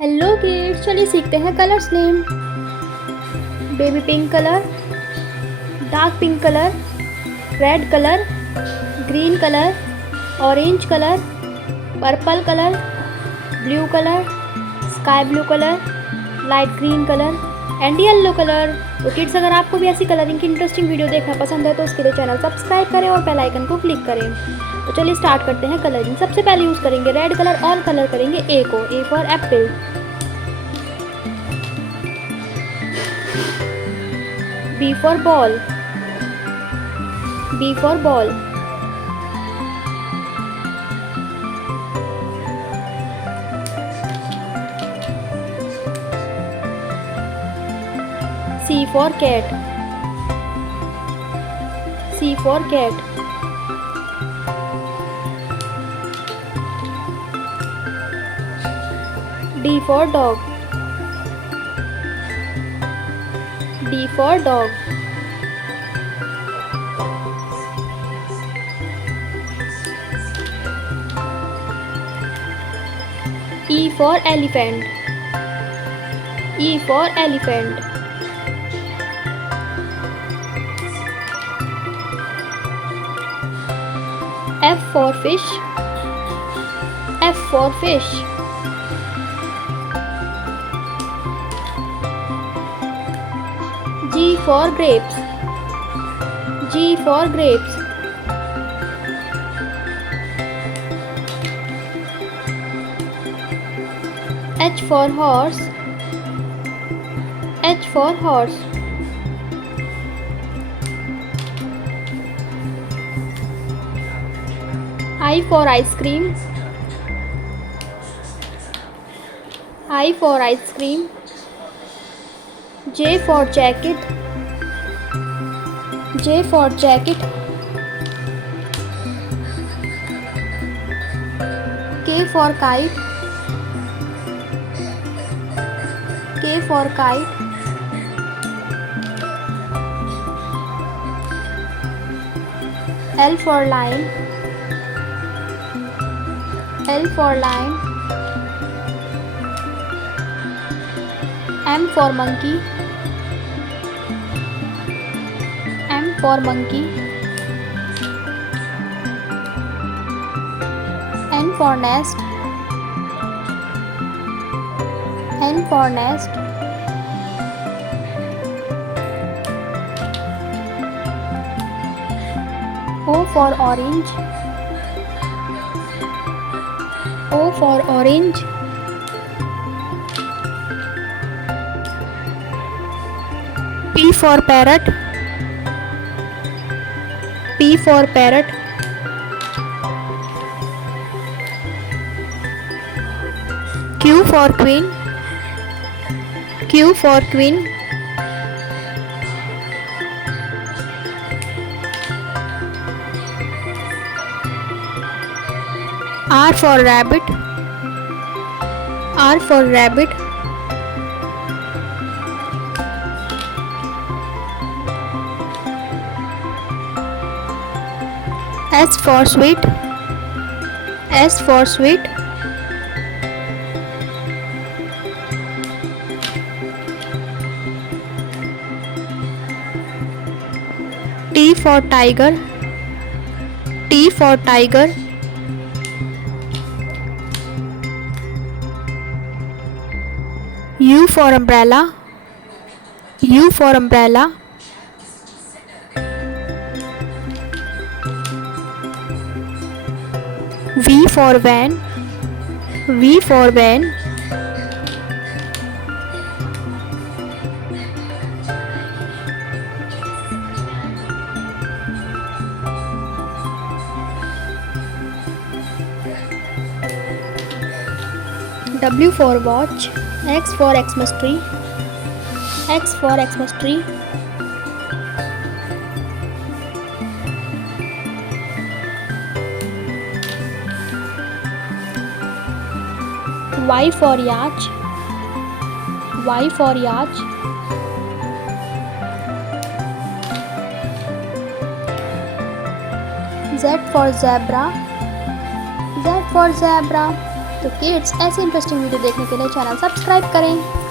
Hello kids, चलिए सीखते हैं colours name. Baby pink colour, dark pink colour, red colour, green colour, orange colour, purple colour, blue colour, sky blue colour, light green colour and yellow colour. तो kids, अगर आपको भी ऐसी colouring की interesting video देखना पसंद है तो उसके लिए चैनल सब्सक्राइब करें और बेल आइकन को क्लिक करें। तो चलिए स्टार्ट करते हैं कलरिंग। सबसे पहले यूज़ करेंगे रेड कलर और कलर करेंगे ए को। A for Apple, B for ball, B for ball, C for cat, C for cat, D for dog, D for dog, E for elephant, E for elephant, F for fish, F for fish, G for grapes, G for grapes, H for horse, H for horse, I for ice cream, I for ice cream, J for jacket, J for jacket, K for kite, K for kite, L for lion, L for lion, M for monkey, M for monkey, N for nest, N for nest, O for orange, O for orange, P for parrot, P for parrot, Q for queen, Q for queen, R for rabbit, R for rabbit, S for sweet, S for sweet, T for tiger, T for tiger, U for umbrella, U for umbrella, V for van, V for van, W for watch, X for Xmas tree, X for Xmas tree, Y for yacht, Y for yacht, Z for zebra, Z for zebra, तो kids ऐसे interesting video देखने के लिए channel subscribe करें।